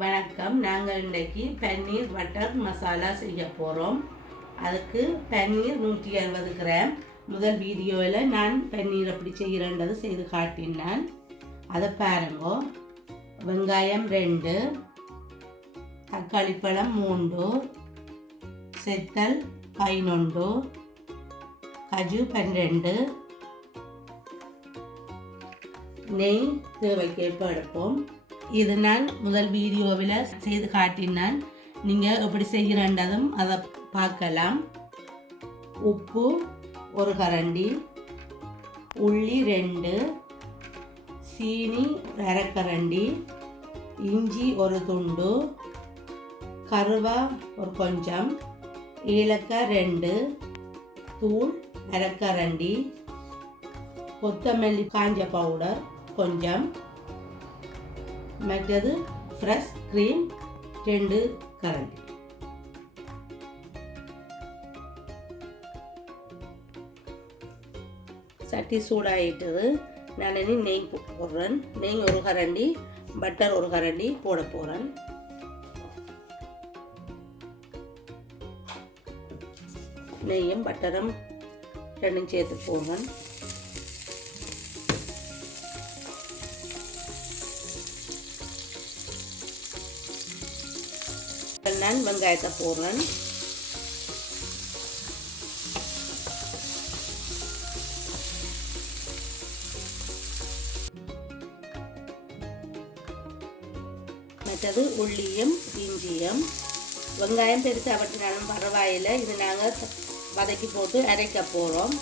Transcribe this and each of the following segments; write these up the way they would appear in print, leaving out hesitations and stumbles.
வணக்கம். நாங்கள் இன்றைக்கி பன்னீர் பட்டர் மசாலா செய்ய போகிறோம். அதுக்கு பன்னீர் 160 கிராம். முதல் வீடியோவில் நான் பன்னீர் எப்படி செய்கிறேன்றது செய்து காட்டினேன். அதை பாருங்க. வெங்காயம் 2, தக்காளி பழம் 3, செத்தல் 11, கஜு 12, நெய் தேவைக்கேற்ப எடுப்போம். இது நான் முதல் வீடியோவில் செய்து காட்டினான். நீங்கள் எப்படி செய்கிறன்றதும் அதை பார்க்கலாம். உப்பு 1 கரண்டி, உள்ளி 2, சீனி 1/2 கரண்டி, இஞ்சி 1 துண்டு, கருவா ஒரு கொஞ்சம், ஏலக்காய் 2, தூள் 1/2 கரண்டி, கொத்தமல்லி காஞ்ச பவுடர் கொஞ்சம், மற்றது ஃப்ரெஷ் க்ரீம் 2 கரண்டி. சட்டி சூடாயிட்டது. நான் இனி நெய் போடுறேன். நெய் 1 கரண்டி, பட்டர் 1 கரண்டி போட போகிறேன். நெய்யும் பட்டரும் 2 சேர்த்து போடுறேன். நான் வெங்காயத்தை போடுறேன். மற்றது உள்ளியும் இஞ்சியும். வெங்காயம் பெருசாக வட்டினாலும் பரவாயில்லை. இது நாங்கள் வதக்கி போட்டு அரைக்க போகிறோம்.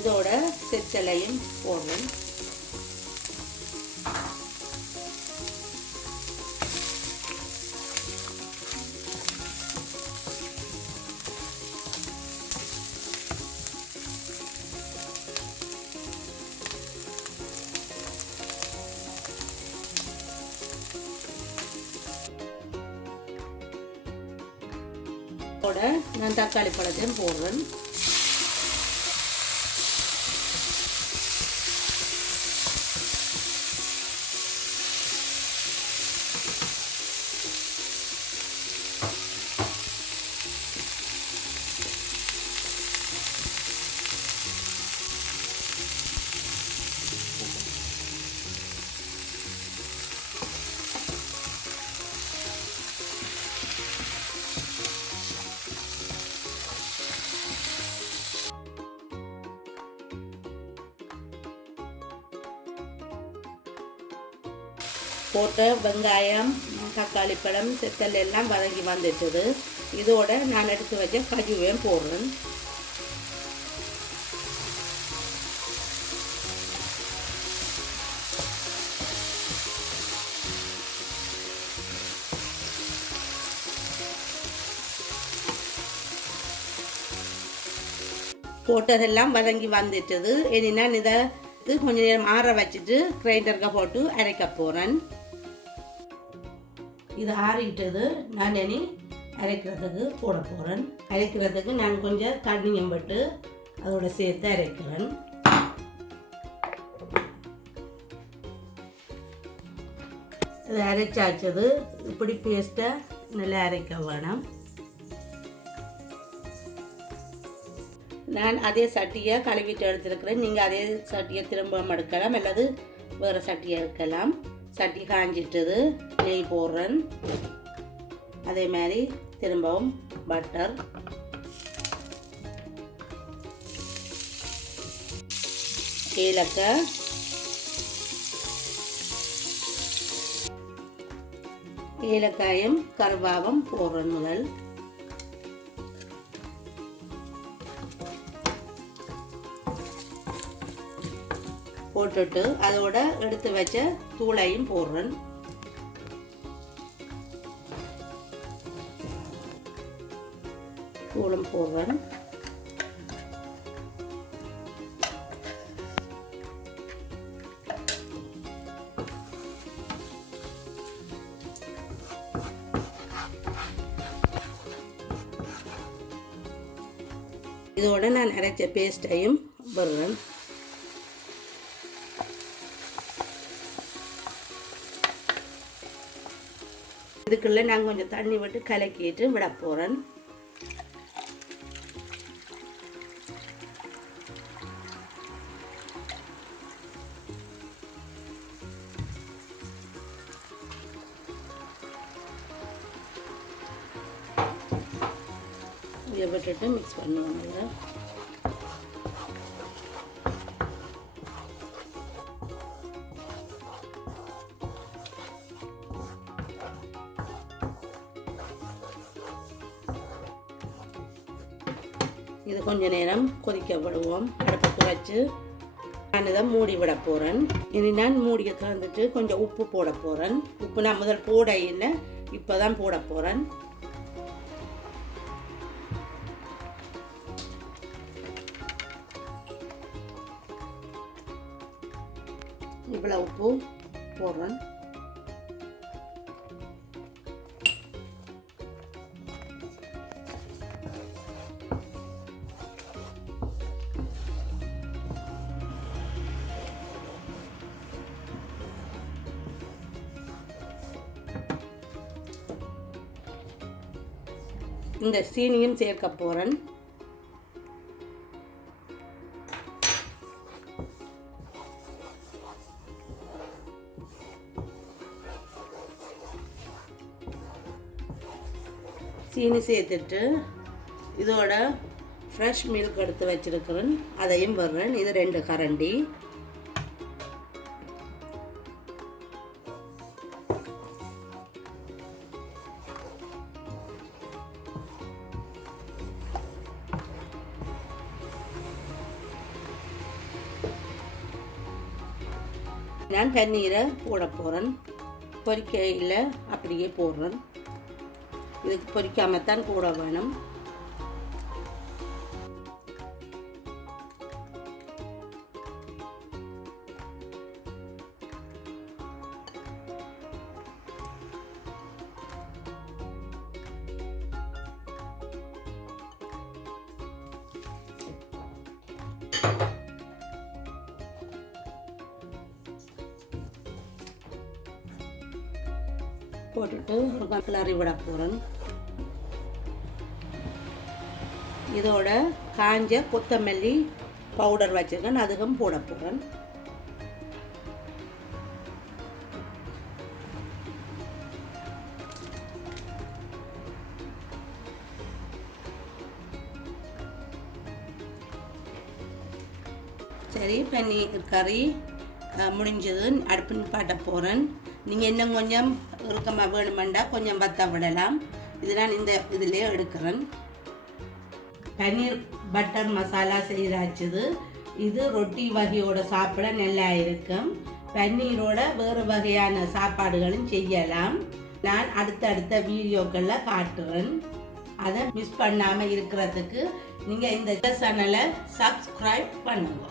இதோட செத்தலையும் போடுறோம். நான் தக்காளி பழத்தையும் போடுறேன். போட்ட வெங்காயம், தக்காளி பழம், செத்தல் எல்லாம் வதங்கி வந்துட்டுது. இதோட நான் எடுத்து வச்ச கஜுவையும் போடுறேன். போட்டதெல்லாம் வதங்கி வந்துட்டுது. இனி நான் இதை கொஞ்ச நேரம் ஆற வச்சுட்டு கிரைண்டருக்கு போட்டு அரைக்க போகிறேன். இது ஆறிட்டது. நான் இனி அரைக்கிறதுக்கு போட போகிறேன். அரைக்கிறதுக்கு நான் கொஞ்சம் தண்ணியும் பட்டு அதோட சேர்த்து அரைக்கிறேன். இது அரைச்சாச்சது. இப்படி பேஸ்ட்டை நல்லா அரைக்க வேணும். நான் அதே சட்டியை கழுவிட்டு எடுத்துருக்கிறேன். நீங்கள் அதே சட்டியை திரும்ப எடுக்கலாம், அல்லது வேறு சட்டியை எடுக்கலாம். சட்டி காஞ்சிட்டது. நெய் போடுறேன். அதே மாதிரி திரும்பவும் பட்டர், ஏலக்காய், ஏலக்காயும் கருவாவும் போடுறேன். முதல் போட்டுட்டு அதோட எடுத்து வச்ச தூளையும் போடுறேன். தூளும் போடுறேன். இதோட நான் அரைச்ச பேஸ்டையும் போடுறேன். இதுக்குள்ளே நான் கொஞ்சம் தண்ணி விட்டு கலக்கிட்டு விட போகிறேன். இதை விட்டுட்டு மிக்ஸ் பண்ணுவாங்க. இது கொஞ்ச நேரம் கொதிக்க விடுவோம். அடுப்பை குறைச்சி நான் இதை மூடி விட போகிறேன். இனி நான் மூடியை திறந்துட்டு கொஞ்சம் உப்பு போட போகிறேன். உப்பு நான் முதல் போட இல்லை, இப்போ தான் போட போகிறேன். இவ்வளோ உப்பு போடுறேன். இந்த சீனியும் சேர்க்க போகிறேன். சீனி சேர்த்துட்டு இதோட ஃப்ரெஷ் மில்க் எடுத்து வச்சிருக்கிறேன், அதையும் வர்றேன். இது 2 கரண்டி. நான் பன்னீரை போட போகிறேன். பொரிக்கையில் அப்படியே போடுறேன். இதுக்கு பொரிக்காமத்தான் போட வேணும். போட்டுட்டு ஒரு கிளறி விட போகிறேன். இதோட காஞ்ச கொத்தமல்லி பவுடர் வச்சிருக்கேன், அதுக்கும் போட போகிறேன். சரி, பன்னீர் கறி முடிஞ்சது. அடுப்பு நிப்பாட்ட போகிறேன். நீங்கள் இன்னும் கொஞ்சம் இறுக்கமாக வேணுமெண்டா கொஞ்சம் வத்த விடலாம். இது நான் இந்த இதிலே எடுக்கிறேன். பன்னீர் பட்டர் மசாலா செய்தாச்சுது. இது ரொட்டி வகையோட சாப்பிட நல்லா இருக்கும். பன்னீரோட வேறு வகையான சாப்பாடுகளும் செய்யலாம். நான் அடுத்தடுத்த வீடியோக்களில் காட்டுறேன். அதை மிஸ் பண்ணாமல் இருக்கிறதுக்கு நீங்கள் இந்த சேனலை சப்ஸ்கிரைப் பண்ணுங்க.